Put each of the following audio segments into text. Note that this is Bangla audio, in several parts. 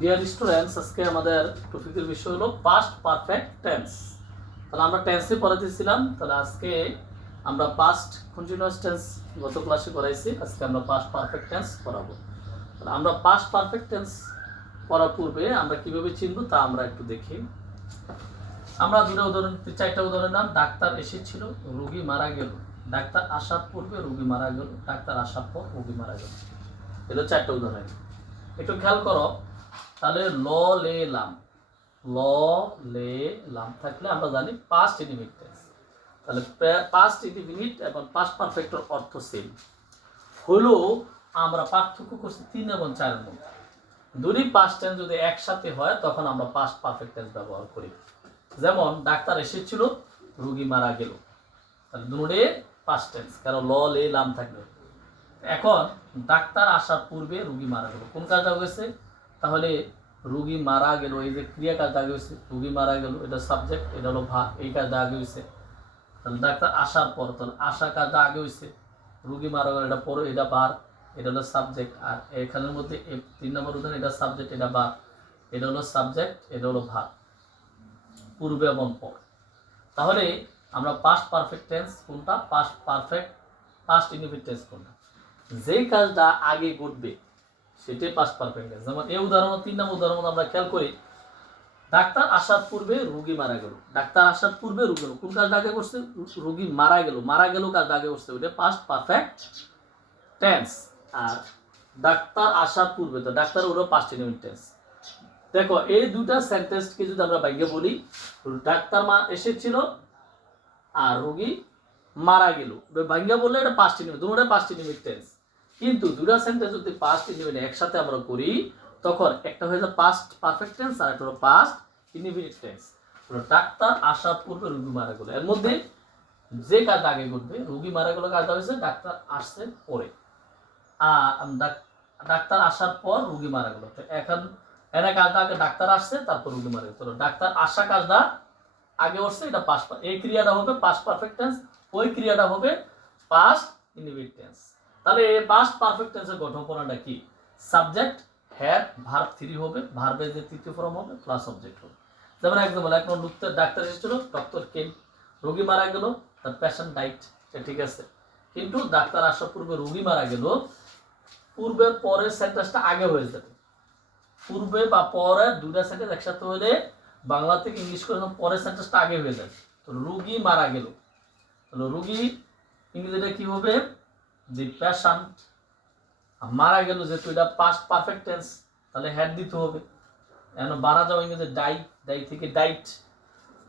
ডিয়ার স্টুডেন্টস, আজকে আমাদের টপিকের বিষয় হলো পাস্ট পারফেক্ট টেন্স। তাহলে আমরা টেন্সে পড়াতেছিলাম, তাহলে আজকে আমরা পাস্ট কন্টিনিউয়াস টেন্স গত ক্লাসে করাইছি, আজকে আমরা পাস্ট পারফেক্ট টেন্স পড়াবো। তাহলে আমরা পাস্ট পারফেক্ট টেন্স পড়ার পূর্বে আমরা কিভাবে চিনব তা আমরা একটু দেখি। আমরা চারটা উদাহরণ নাম। ডাক্তার এসেছিল, রোগী মারা গেল। ডাক্তার আসার পূর্বে রোগী মারা গেল। ডাক্তার আসার পর রোগী মারা গেল। এটা চারটা উদাহরণ। একটু খেয়াল করো, তাহলে ল লে লাম থাকলে আমরা জানি পাস্ট ইনডিফিনিট টেন্স। তাহলে পাস্ট ইনডিফিনিট এবং পাস্ট পারফেক্টের অর্থ সেম হলো, আমরা পার্থক্য করছি 3 এবং 4 এর মধ্যে। দুই পাস্ট টেন্স যদি একসাথে হয় তখন আমরা পাস্ট পারফেক্ট টেন্স ব্যবহার করি। যেমন ডাক্তার এসেছিল, রোগী মারা গেল। তাহলে দুটোই পাস্ট টেন্স, কারণ ল লে লাম থাকবে। এখন ডাক্তার আসার পূর্বে রোগী মারা গেল, কোন কাজটা হয়েছে? তাহলে রোগী মারা গেল, এই যে ক্রিয়া কাজটা আগে হয়েছে, রোগী মারা গেল, এটা সাবজেক্ট, এটা হলো ভার্ব, এই কাজটা আগে হয়েছে। তাহলে ডাক্তার আসার পর, তাহলে আসা কাজটা আগে হয়েছে, রোগী মারা গেল, এটা পরে, এটা ভার্ব, এটা হলো সাবজেক্ট। আর এখানের মধ্যে 3 নম্বর উদাহরণ, এটা সাবজেক্ট, এটা ভার্ব, এটা হলো সাবজেক্ট, এটা হলো ভার্ব, পূর্বে এবং পর। তাহলে আমরা পাস্ট পারফেক্ট টেন্স কোনটা, পাস্ট ইনডিফিনিট টেন্স কোনটা? যে কাজটা আগে ঘটবে সেটাই পাস্ট পারফেক্ট টেন্স। যেমন এই উদাহরণ, 3 নম্বর উদাহরণ আমরা খেয়াল করি। ডাক্তার আসার পূর্বে রোগী মারা গেল। ডাক্তার আসার পূর্বে রোগী গেল, কোন কাজটা আগে করছে? রোগী মারা গেল কাজটা আগে করছে, ওইটা পাস্ট পারফেক্ট টেন্স। আর ডাক্তার আসার পূর্বে, তো ডাক্তার ওটা পাস্ট ইনডিফিনিট টেন্স। দেখো, এই দুটা সেন্টেন্সকে যদি আমরা বাইরে বলি, ডাক্তার এসেছিল আর রোগী মারা গেল, ভাঙ্গা বললে এটা পাস্ট ইনডিফিনিট, দুটোটা পাস্ট ইনডিফিনিট টেন্স। কিন্তু দুটা সেন্টেন্স যদি পাস্ট ইনডিফিনিট একসাথে আমরা করি, তখন একটা হয়ে যায় পাস্ট পারফেক্ট টেন্স আর একটা হলো পাস্ট ইনডিফিনিট টেন্স। ডাক্তার আসার পূর্বে রোগী মারা গেল, এর মধ্যে যে কাজ আগে ঘটবে, রোগী মারা গেল কাজটা হয়েছে ডাক্তার আসছে পরে, ডাক্তার আসার পর রোগী মারা গেল। তো এখন এরা কাজটা আগে ডাক্তার আসছে, তারপর রোগী মারা গেল। ডাক্তার আসা কাজটা আগে হচ্ছে, এটা পাস্ট, এই ক্রিয়াটা হবে পাস্ট পারফেক্ট টেন্স, ওই ক্রিয়াটা হবে পাস্ট ইনডিফিনিট টেন্স। তাহলে এই পাস্ট পারফেক্ট টেন্সের গঠনপ্রণালীটা কি? সাবজেক্ট, হ্যাড, ভার্ব 3 হবে, ভার্বের যে তৃতীয় ফর্ম হবে প্লাস অবজেক্ট হবে। যেমন এক্সাম্পল, এখন ডাক্তার এসেছিল, ডক্টর কেম, রোগী মারা গেল, তার পেশেন্ট ডাইট, ঠিক আছে। কিন্তু ডাক্তার আসার পূর্বে রোগী মারা গেল, পূর্বের পরের সেন্টেন্সটা আগে হয়ে যাবে। পূর্বে বা পরের দুটা সেন্টেন্স একসাথে হলে বাংলা থেকে ইংলিশ করে পরের সেন্টেন্সটা আগে হয়ে যায়। তো রোগী মারা গেল, তাহলে রোগী ইংরেজিটা কি হবে? দি পেশেন্ট। মারা গেল, যেহেতু এটা পাস্ট পারফেক্ট টেন্স, তাহলে হ্যাড দিতে হবে। এখন মারা যাওয়া ইংরেজি ডাই থেকে ডাইট,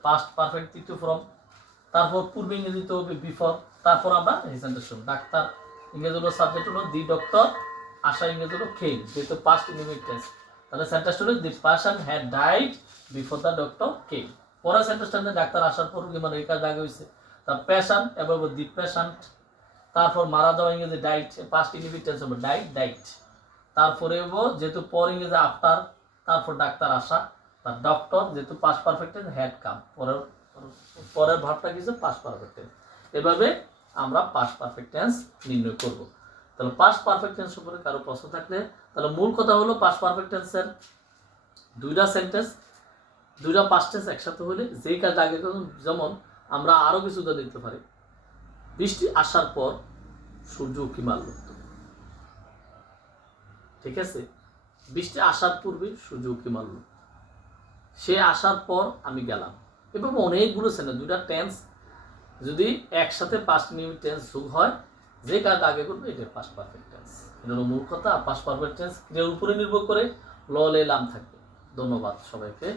পাস্ট পারফেক্ট তৃতীয় ফর্ম। তারপর পূর্বে ইংরেজি দিতে হবে বিফোর। তারপর আমরা এই সেন্টেন্স শুনুন, ডাক্তার ইংরেজি হলো, সাবজেক্ট হলো দি ডক্টর, আসা ইংরেজি হলো কেম, যেহেতু পাস্ট ইনডিফিনিট টেন্স। তাহলে সেন্টেন্স হলো the person had died before the doctor came. পরের সেন্টেন্সটা ডাক্তার আসার পর রোগী মানে এই কাজ আগে হয়েছে, তার পেশেন্ট এবং দি পেশেন্ট। তারপর মারা যাওয়া ইংরেজি ডাইট, পাস্ট ইনডিফিনিট টেন্স হবে ডাইট। তারপরে যেহেতু পর ইংরেজি আফটার, তারপর ডাক্তার আসা, তার ডক্টর, যেহেতু past perfect tense had come, পরের ভাবটা কিছু পাস্ট পারফেক্ট টেন্স। এভাবে আমরা পাস্ট পারফেক্ট টেন্স নির্ণয় করব। তাহলে পাস্ট পারফেক্ট টেন্স উপরে কারো প্রশ্ন থাকলে, তাহলে মূল কথা হলো পাস্ট পারফেক্ট টেন্সের দুইটা সেন্টেন্স, দুইটা পাস্ট টেন্স একসাথে হলে যেই কাজ আগে করুন। যেমন আমরা আরো কিছু উদাহরণ দিতে পারি। বৃষ্টি আসার পর সূর্য উঁকি মারল, ঠিক আছে। বৃষ্টি আসার পূর্বে সূর্য উঁকি মারল, সে আসার পর আমি গেলাম। এবং অনেকগুলো সেন্টেন্স, দুইটা টেন্স যদি একসাথে পাস্ট ইনডিফিনিট টেন্স যোগ হয়, যে কাজ আগে করবে এটা পাস্ট পারফেক্ট টেন্স। এটা হলো মূল কথা। পাস্ট পারফেক্ট টেন্স ক্রিয়ার উপরে নির্ভর করে ল লে লাম থাকবে। ধন্যবাদ সবাইকে।